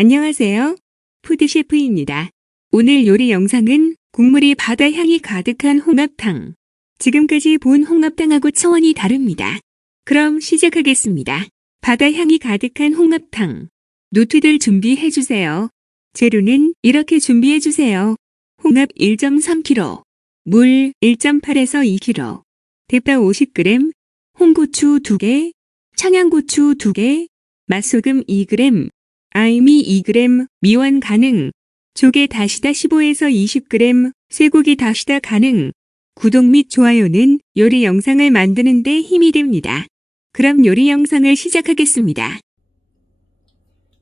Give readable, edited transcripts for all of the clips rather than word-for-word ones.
안녕하세요. 푸드셰프입니다. 오늘 요리 영상은 국물이 바다 향이 가득한 홍합탕. 지금까지 본 홍합탕하고 차원이 다릅니다. 그럼 시작하겠습니다. 바다 향이 가득한 홍합탕. 노트들 준비해주세요. 재료는 이렇게 준비해주세요. 홍합 1.3kg, 물 1.8에서 2kg, 대파 50g, 홍고추 2개, 청양고추 2개, 맛소금 2g, 아임이 2g, 미원 가능, 조개 다시다 15에서 20g, 쇠고기 다시다 가능. 구독 및 좋아요는 요리 영상을 만드는 데 힘이 됩니다. 그럼 요리 영상을 시작하겠습니다.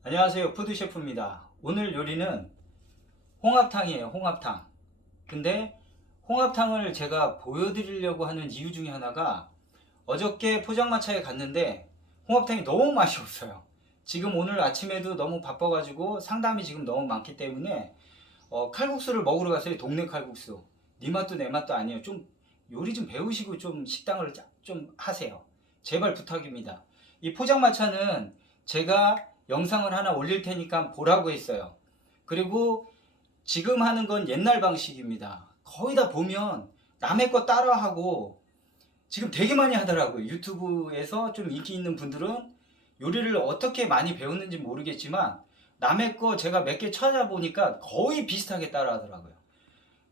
안녕하세요, 푸드셰프입니다. 오늘 요리는 홍합탕이에요. 홍합탕. 근데 홍합탕을 제가 보여드리려고 하는 이유 중에 하나가, 어저께 포장마차에 갔는데 홍합탕이 너무 맛이 없어요. 지금 오늘 아침에도 너무 바빠가지고 상담이 지금 너무 많기 때문에 칼국수를 먹으러 갔어요. 동네 칼국수. 네 맛도 내 맛도 아니에요. 좀 요리 좀 배우시고 좀 식당을 좀 하세요. 제발 부탁입니다. 이 포장마차는 제가 영상을 하나 올릴 테니까 보라고 했어요. 그리고 지금 하는 건 옛날 방식입니다. 거의 다 보면 남의 거 따라하고 지금 되게 많이 하더라고요. 유튜브에서 좀 인기 있는 분들은 요리를 어떻게 많이 배웠는지 모르겠지만 남의 거 제가 몇 개 찾아보니까 거의 비슷하게 따라하더라고요.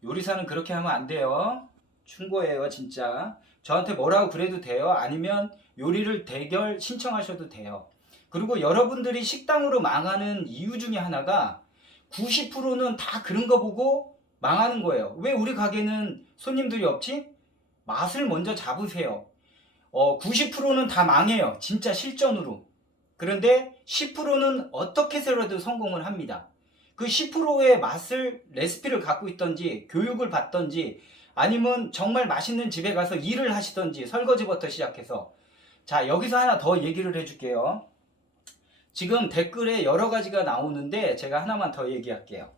요리사는 그렇게 하면 안 돼요. 충고예요, 진짜. 저한테 뭐라고 그래도 돼요. 아니면 요리를 대결 신청하셔도 돼요. 그리고 여러분들이 식당으로 망하는 이유 중에 하나가 90%는 다 그런 거 보고 망하는 거예요. 왜 우리 가게는 손님들이 없지? 맛을 먼저 잡으세요. 90%는 다 망해요. 진짜 실전으로. 그런데 10%는 어떻게 해서라도 성공을 합니다. 그 10%의 맛을, 레시피를 갖고 있던지, 교육을 받던지, 아니면 정말 맛있는 집에 가서 일을 하시던지, 설거지부터 시작해서. 자, 여기서 하나 더 얘기를 해줄게요. 지금 댓글에 여러 가지가 나오는데 제가 하나만 더 얘기할게요.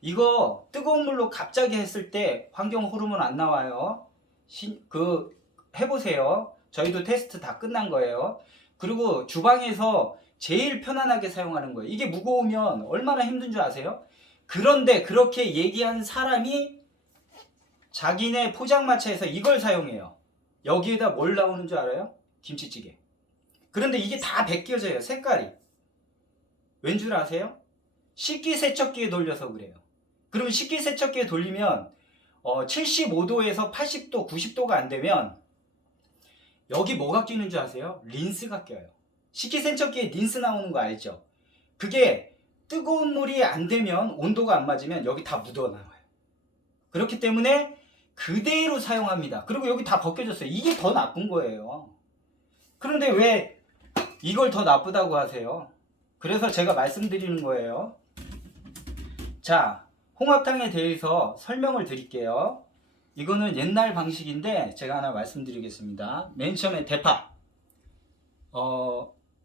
이거 뜨거운 물로 갑자기 했을 때 환경 호르몬 안 나와요. 해보세요. 저희도 테스트 다 끝난 거예요. 그리고 주방에서 제일 편안하게 사용하는 거예요. 이게 무거우면 얼마나 힘든 줄 아세요? 그런데 그렇게 얘기한 사람이 자기네 포장마차에서 이걸 사용해요. 여기에다 뭘 나오는 줄 알아요? 김치찌개. 그런데 이게 다 벗겨져요. 색깔이. 왠 줄 아세요? 식기세척기에 돌려서 그래요. 그러면 식기세척기에 돌리면 75도에서 80도, 90도가 안 되면 여기 뭐가 끼는 줄 아세요? 린스가 껴요. 식기세척기에 린스 나오는 거 알죠? 그게 뜨거운 물이 안 되면, 온도가 안 맞으면 여기 다 묻어나와요. 그렇기 때문에 그대로 사용합니다. 그리고 여기 다 벗겨졌어요. 이게 더 나쁜 거예요. 그런데 왜 이걸 더 나쁘다고 하세요? 그래서 제가 말씀드리는 거예요. 자, 홍합탕에 대해서 설명을 드릴게요. 이거는 옛날 방식인데 제가 하나 말씀드리겠습니다. 맨 처음에 대파.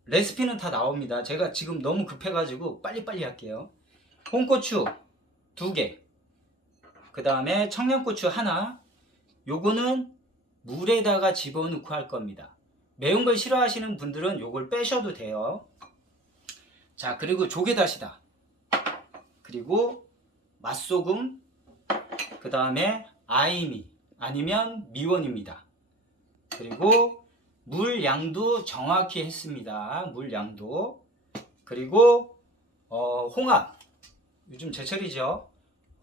레시피는 다 나옵니다. 제가 지금 너무 급해가지고 빨리빨리 할게요. 홍고추 2개. 그 다음에 청양고추 하나. 요거는 물에다가 집어넣고 할 겁니다. 매운 걸 싫어하시는 분들은 요걸 빼셔도 돼요. 자, 그리고 조개다시다. 그리고 맛소금. 그 다음에 아이미 아니면 미원입니다. 그리고 물 양도 정확히 했습니다. 물 양도. 그리고 홍합. 요즘 제철이죠.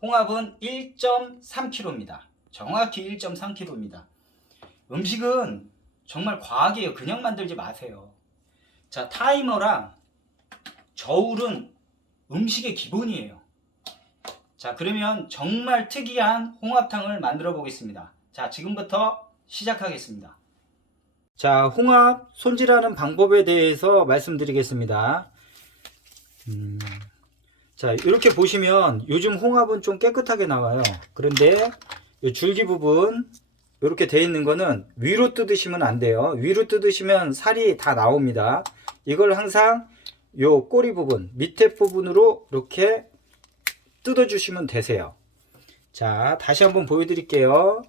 홍합은 1.3kg입니다. 정확히 1.3kg입니다. 음식은 정말 과학이에요. 그냥 만들지 마세요. 자, 타이머랑 저울은 음식의 기본이에요. 자, 그러면 정말 특이한 홍합탕을 만들어 보겠습니다. 자, 지금부터 시작하겠습니다. 자, 홍합 손질하는 방법에 대해서 말씀드리겠습니다. 자, 이렇게 보시면 요즘 홍합은 좀 깨끗하게 나와요. 그런데 이 줄기 부분 이렇게 되어 있는 거는 위로 뜯으시면 안 돼요. 위로 뜯으시면 살이 다 나옵니다. 이걸 항상 요 꼬리 부분, 밑에 부분으로 이렇게 뜯어 주시면 되세요. 자, 다시 한번 보여드릴게요.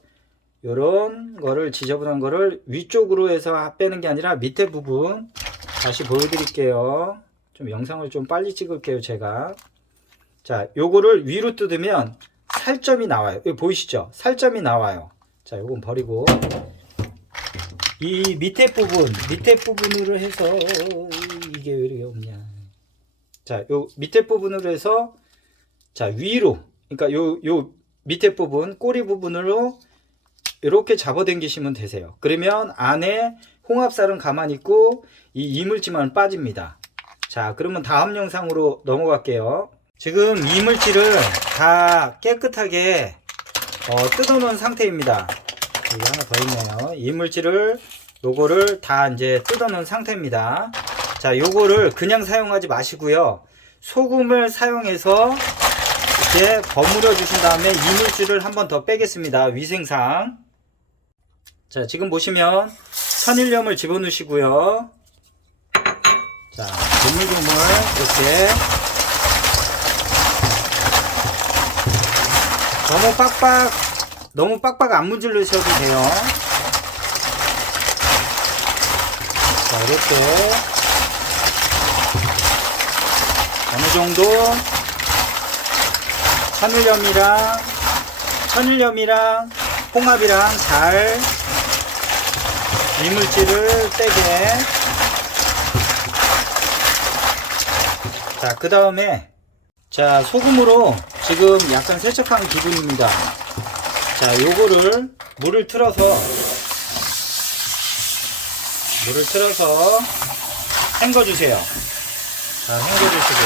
요런 거를, 지저분한 거를 위쪽으로 해서 빼는 게 아니라 밑에 부분 다시 보여드릴게요. 좀 영상을 좀 빨리 찍을게요, 제가. 자, 요거를 위로 뜯으면 살점이 나와요. 여기 보이시죠? 살점이 나와요. 자, 요건 버리고 이 밑에 부분으로 해서 이게 왜 이렇게 없냐. 자, 요 밑에 부분으로 해서 자, 위로, 그러니까 요 밑에 부분, 꼬리 부분으로 이렇게 잡아당기시면 되세요. 그러면 안에 홍합살은 가만히 있고 이 이물질만 빠집니다. 자, 그러면 다음 영상으로 넘어갈게요. 지금 이물질을 다 깨끗하게 뜯어놓은 상태입니다. 여기 하나 더 있네요. 이물질을 요거를 다 이제 뜯어놓은 상태입니다. 자, 요거를 그냥 사용하지 마시고요. 소금을 사용해서 이렇게 버무려 주신 다음에 이물질을 한 번 더 빼겠습니다. 위생상. 자, 지금 보시면 천일염을 집어넣으시고요. 자, 조물조물 이렇게 너무 빡빡 안 문질르셔도 돼요. 자, 이렇게 어느 정도 천일염이랑 홍합이랑 잘 이물질을 떼게. 자, 그 다음에 자, 소금으로 지금 약간 세척하는 기분입니다. 자, 요거를 물을 틀어서 헹궈주세요. 자, 헹궈주시고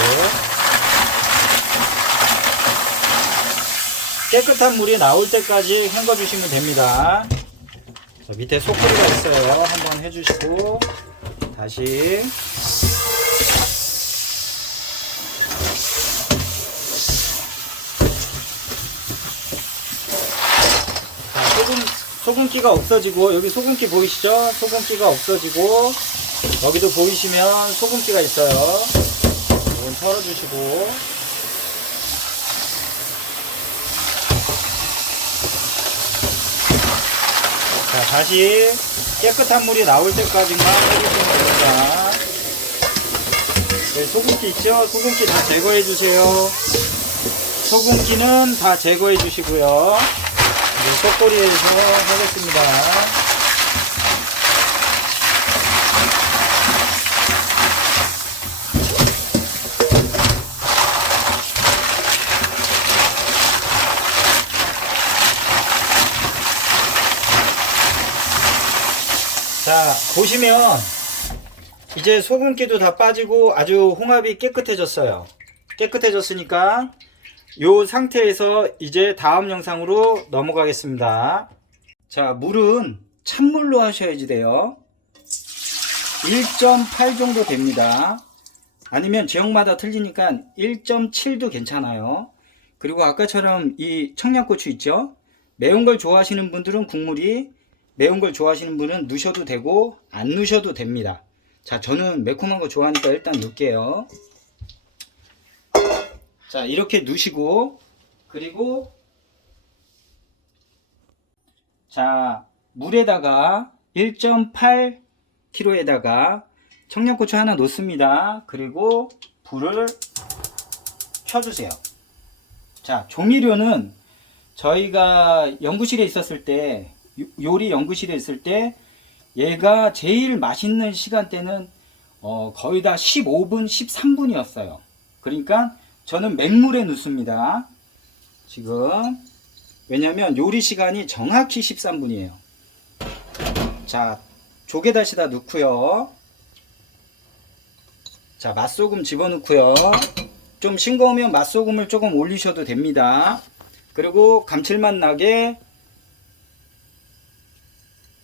깨끗한 물이 나올 때까지 헹궈주시면 됩니다. 자, 밑에 소쿠리가 있어요. 한번 해주시고 다시. 소금기가 없어지고, 여기 소금기 보이시죠? 소금기가 없어지고, 여기도 보이시면 소금기가 있어요. 이건 털어주시고, 자, 다시 깨끗한 물이 나올 때까지만 해주시면 됩니다. 네, 소금기 있죠? 소금기 다 제거해 주세요. 소금기는 다 제거해 주시고요. 속꼬리에서 하겠습니다. 자, 보시면 이제 소금기도 다 빠지고 아주 홍합이 깨끗해졌어요. 깨끗해졌으니까 이 상태에서 이제 다음 영상으로 넘어가겠습니다. 자, 물은 찬물로 하셔야지 돼요. 1.8 정도 됩니다. 아니면 지역마다 틀리니까 1.7도 괜찮아요. 그리고 아까처럼 이 청양고추 있죠? 매운 걸 좋아하시는 분들은 국물이, 매운 걸 좋아하시는 분은 넣으셔도 되고 안 넣으셔도 됩니다. 자, 저는 매콤한 거 좋아하니까 일단 넣을게요. 자, 이렇게 넣으시고, 그리고 자, 물에다가 1.8kg에다가 청양고추 하나 넣습니다. 그리고 불을 켜주세요. 자, 조미료는 저희가 연구실에 있었을 때, 요리 연구실에 있을 때 얘가 제일 맛있는 시간대는 거의 다 15분, 13분이었어요. 그러니까 저는 맹물에 넣습니다. 지금 왜냐면 요리 시간이 정확히 13분이에요. 자, 조개다시다 넣고요. 자, 맛소금 집어넣고요. 좀 싱거우면 맛소금을 조금 올리셔도 됩니다. 그리고 감칠맛 나게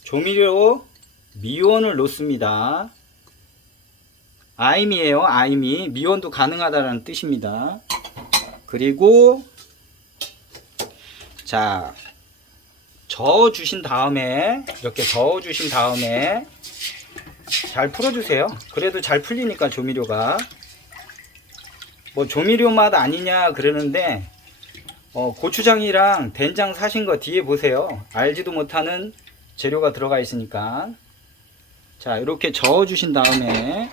조미료 미원을 넣습니다. 아임이에요. 아임이. 미원도 가능하다는 뜻입니다. 그리고 자, 저어주신 다음에, 이렇게 저어주신 다음에 잘 풀어주세요. 그래도 잘 풀리니까 조미료가. 뭐 조미료 맛 아니냐 그러는데 고추장이랑 된장 사신 거 뒤에 보세요. 알지도 못하는 재료가 들어가 있으니까. 자, 이렇게 저어주신 다음에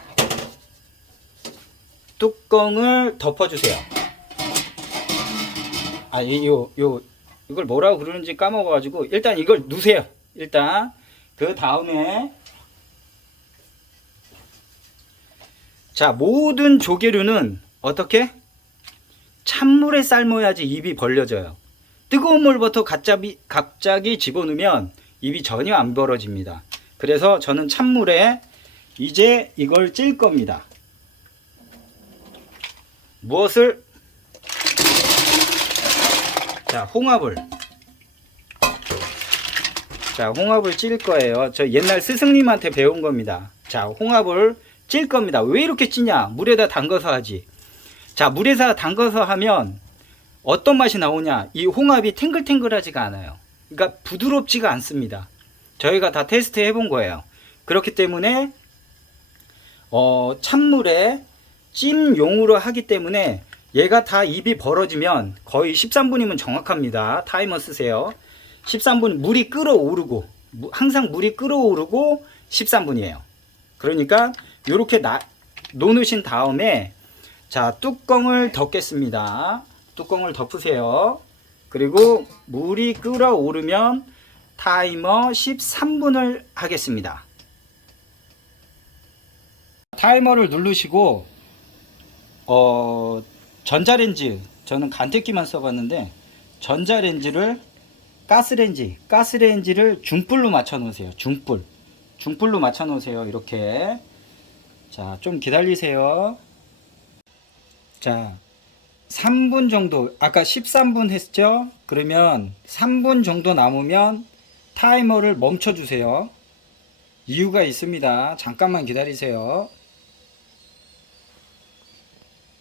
뚜껑을 덮어주세요. 이걸 뭐라고 그러는지 까먹어가지고 일단 이걸 누세요. 일단 그 다음에 자, 모든 조개류는 어떻게? 찬물에 삶아야지 입이 벌려져요. 뜨거운 물부터 갑자기 집어넣으면 입이 전혀 안 벌어집니다. 그래서 저는 찬물에 이제 이걸 찔 겁니다. 무엇을? 자, 홍합을 찔 거예요. 저 옛날 스승님한테 배운 겁니다. 자, 홍합을 찔 겁니다. 왜 이렇게 찌냐? 물에다 담가서 하지. 자, 물에다 담가서 하면 어떤 맛이 나오냐? 이 홍합이 탱글탱글하지가 않아요. 그러니까 부드럽지가 않습니다. 저희가 다 테스트 해본 거예요. 그렇기 때문에 찬물에 찜용으로 하기 때문에 얘가 다 입이 벌어지면 거의 13분이면 정확합니다. 타이머 쓰세요. 13분 물이 끓어오르고 항상 물이 끓어오르고 13분이에요. 그러니까 이렇게 놓으신 다음에 자, 뚜껑을 덮겠습니다. 뚜껑을 덮으세요. 그리고 물이 끓어오르면 타이머 13분을 하겠습니다. 타이머를 누르시고 전자레인지, 저는 간택기만 써봤는데 전자레인지를 가스레인지를 중불로 맞춰 놓으세요. 중불로 맞춰 놓으세요. 이렇게. 자, 좀 기다리세요. 자, 3분 정도, 아까 13분 했죠? 그러면 3분 정도 남으면 타이머를 멈춰 주세요. 이유가 있습니다. 잠깐만 기다리세요.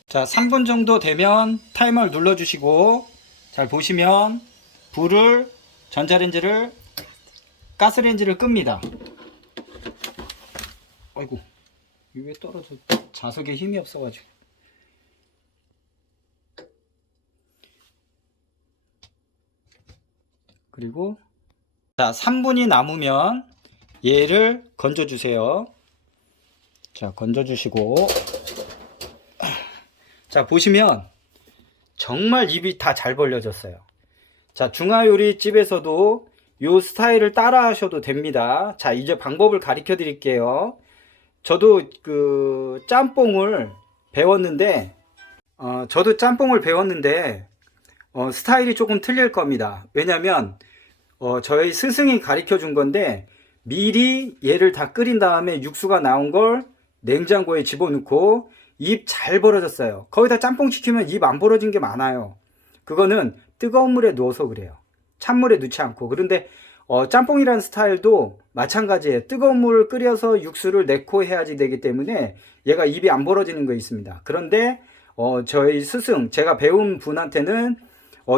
자, 3분 정도 되면 타이머를 눌러주시고, 잘 보시면 가스레인지를 끕니다. 아이고, 이게 왜 떨어져? 자석에 힘이 없어가지고. 그리고 자, 3분이 남으면 얘를 건져주세요. 자, 건져주시고, 자, 보시면 정말 입이 다 잘 벌려졌어요. 자, 중화요리집에서도 요 스타일을 따라 하셔도 됩니다. 자, 이제 방법을 가르쳐 드릴게요. 저도 짬뽕을 배웠는데 스타일이 조금 틀릴 겁니다. 왜냐면 저희 스승이 가르쳐 준 건데, 미리 얘를 다 끓인 다음에 육수가 나온 걸 냉장고에 집어넣고 입 잘 벌어졌어요. 거기다 짬뽕 시키면 입 안 벌어진 게 많아요. 그거는 뜨거운 물에 넣어서 그래요. 찬물에 넣지 않고. 그런데 짬뽕이라는 스타일도 마찬가지예요. 뜨거운 물을 끓여서 육수를 내고 해야지 되기 때문에 얘가 입이 안 벌어지는 거 있습니다. 그런데 저희 스승, 제가 배운 분한테는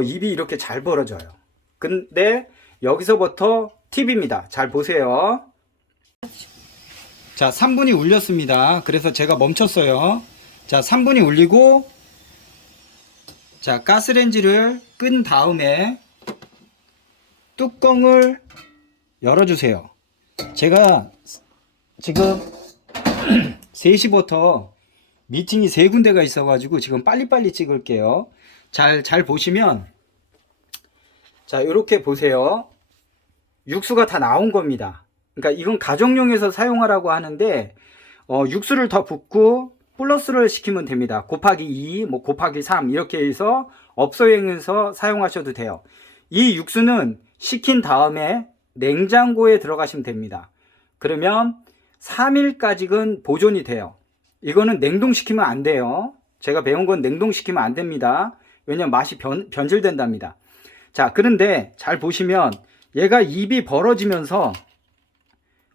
입이 이렇게 잘 벌어져요. 근데 여기서부터 팁입니다. 잘 보세요. 자, 3분이 울렸습니다. 그래서 제가 멈췄어요. 자, 3분이 울리고, 자, 가스레인지를 끈 다음에 뚜껑을 열어주세요. 제가 지금 3시부터 미팅이 3군데가 있어가지고 지금 빨리빨리 찍을게요. 잘 보시면, 자, 이렇게 보세요. 육수가 다 나온 겁니다. 그러니까 이건 가정용에서 사용하라고 하는데, 육수를 더 붓고 플러스를 시키면 됩니다. 곱하기 2, 곱하기 3 이렇게 해서 업소용에서 사용하셔도 돼요. 이 육수는 식힌 다음에 냉장고에 들어가시면 됩니다. 그러면 3일까지는 보존이 돼요. 이거는 냉동시키면 안 돼요. 제가 배운 건 냉동시키면 안 됩니다. 왜냐면 맛이 변질된답니다. 자, 그런데 잘 보시면 얘가 입이 벌어지면서,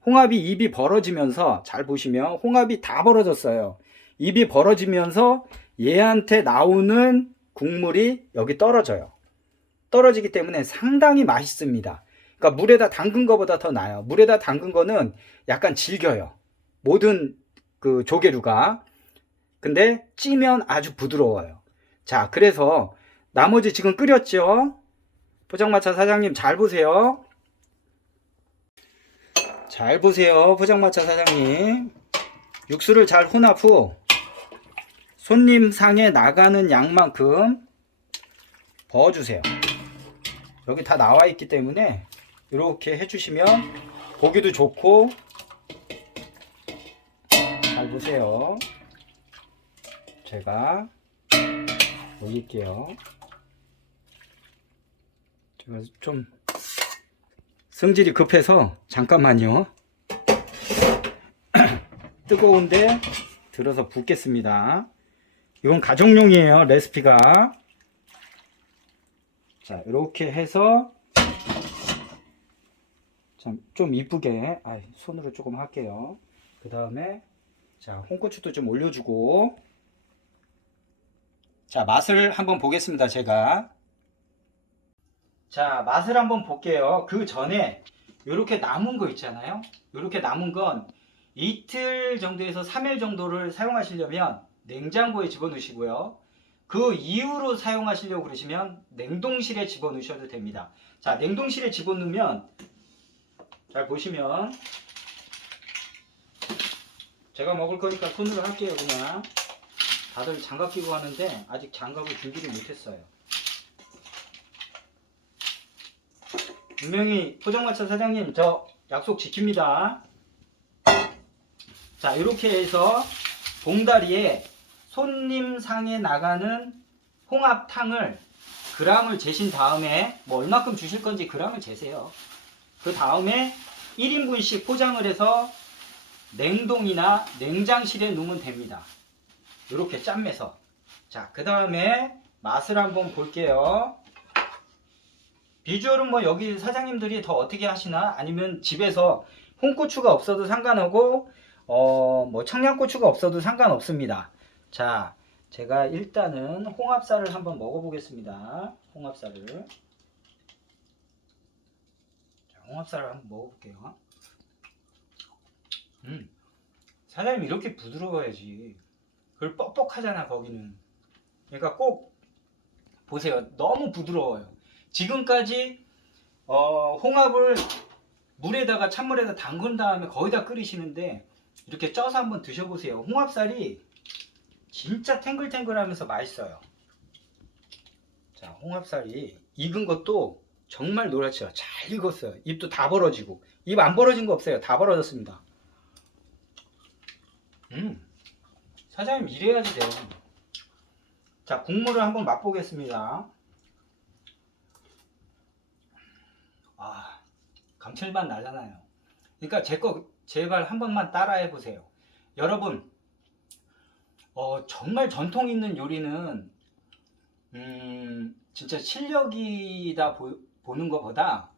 홍합이 입이 벌어지면서, 잘 보시면 홍합이 다 벌어졌어요. 입이 벌어지면서 얘한테 나오는 국물이 여기 떨어져요. 떨어지기 때문에 상당히 맛있습니다. 그러니까 물에다 담근 거보다 더 나아요. 물에다 담근 거는 약간 질겨요. 모든 조개류가. 근데 찌면 아주 부드러워요. 자, 그래서 나머지 지금 끓였죠? 포장마차 사장님 잘 보세요. 잘 보세요, 포장마차 사장님. 육수를 잘 혼합 후 손님 상에 나가는 양만큼 버어주세요. 여기 다 나와 있기 때문에 이렇게 해주시면 보기도 좋고. 잘 보세요. 제가 올릴게요. 제가 좀 성질이 급해서 잠깐만요. 뜨거운데 들어서 붓겠습니다. 이건 가정용이에요, 레시피가. 자, 이렇게 해서 좀 이쁘게 손으로 조금 할게요. 그 다음에 자, 홍고추도 좀 올려주고. 자, 맛을 한번 보겠습니다, 제가. 자, 맛을 한번 볼게요. 그 전에 이렇게 남은 거 있잖아요. 이렇게 남은 건 이틀 정도에서 3일 정도를 사용하시려면 냉장고에 집어넣으시고요. 그 이후로 사용하시려고 그러시면 냉동실에 집어넣으셔도 됩니다. 자, 냉동실에 집어넣으면 잘 보시면 제가 먹을 거니까 손으로 할게요. 그냥 다들 장갑 끼고 하는데 아직 장갑을 준비를 못했어요. 분명히 포장마차 사장님 저 약속 지킵니다. 자, 이렇게 해서 봉다리에 손님 상에 나가는 홍합탕을 그램을 재신 다음에 뭐 얼마큼 주실 건지 그램을 재세요. 그 다음에 1인분씩 포장을 해서 냉동이나 냉장실에 놓으면 됩니다. 이렇게 짠매서. 자, 그 다음에 맛을 한번 볼게요. 비주얼은 뭐 여기 사장님들이 더 어떻게 하시나, 아니면 집에서 홍고추가 없어도 상관하고 뭐 청양고추가 없어도 상관없습니다. 자, 제가 일단은 홍합살을 한번 먹어보겠습니다. 홍합살을. 자, 홍합살을 한번 먹어볼게요. 사장님 이렇게 부드러워야지. 그걸 뻑뻑하잖아 거기는. 그러니까 꼭 보세요. 너무 부드러워요. 지금까지 홍합을 물에다가 찬물에다 담근 다음에 거기다 끓이시는데 이렇게 쪄서 한번 드셔보세요. 홍합살이 진짜 탱글탱글하면서 맛있어요. 자, 홍합살이 익은 것도 정말 노랗죠. 잘 익었어요. 입도 다 벌어지고. 입 안 벌어진 거 없어요. 다 벌어졌습니다. 사장님 이래야지 돼요. 자, 국물을 한번 맛보겠습니다. 감칠맛 나잖아요. 그러니까 제 거 제발 한 번만 따라해 보세요. 여러분, 정말 전통 있는 요리는 진짜 실력이다 보는 것보다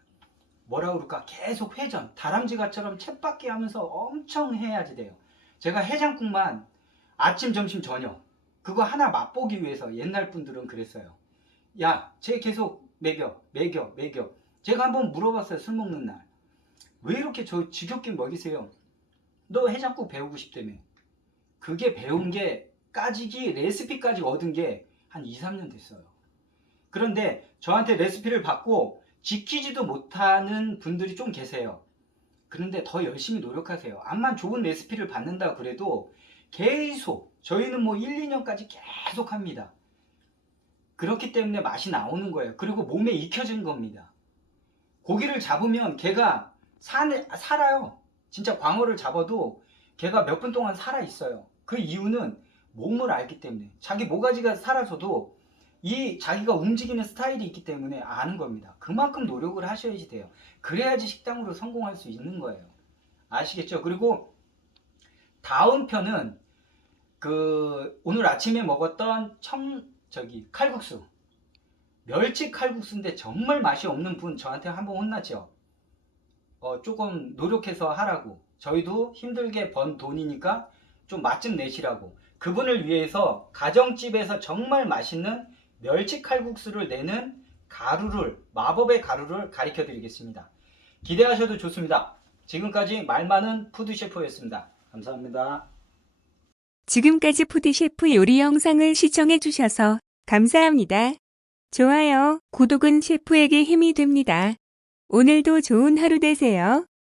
뭐라 그럴까, 계속 회전, 다람쥐가처럼 쳇바퀴 하면서 엄청 해야지 돼요. 제가 해장국만 아침, 점심, 저녁 그거 하나 맛보기 위해서 옛날 분들은 그랬어요. 야, 쟤 계속 먹여. 제가 한번 물어봤어요. 술 먹는 날. 왜 이렇게 저 지겹게 먹이세요? 너 해장국 배우고 싶다며. 그게 배운 게 까지기 레시피까지 얻은 게 한 2, 3년 됐어요. 그런데 저한테 레시피를 받고 지키지도 못하는 분들이 좀 계세요. 그런데 더 열심히 노력하세요. 암만 좋은 레시피를 받는다 그래도 계속, 저희는 뭐 1, 2년까지 계속 합니다. 그렇기 때문에 맛이 나오는 거예요. 그리고 몸에 익혀진 겁니다. 고기를 잡으면 걔가 살아요. 진짜 광어를 잡아도 걔가 몇 분 동안 살아 있어요. 그 이유는 몸을 알기 때문에. 자기 모가지가 살아서도 이 자기가 움직이는 스타일이 있기 때문에 아는 겁니다. 그만큼 노력을 하셔야지 돼요. 그래야지 식당으로 성공할 수 있는 거예요. 아시겠죠? 그리고 다음 편은 오늘 아침에 먹었던 칼국수, 멸치 칼국수인데 정말 맛이 없는 분 저한테 한번 혼났죠. 조금 노력해서 하라고. 저희도 힘들게 번 돈이니까 좀 맛 좀 내시라고. 그분을 위해서 가정집에서 정말 맛있는 멸치 칼국수를 내는 마법의 가루를 가르쳐 드리겠습니다. 기대하셔도 좋습니다. 지금까지 말 많은 푸드셰프였습니다. 감사합니다. 지금까지 푸드셰프 요리 영상을 시청해 주셔서 감사합니다. 좋아요, 구독은 셰프에게 힘이 됩니다. 오늘도 좋은 하루 되세요.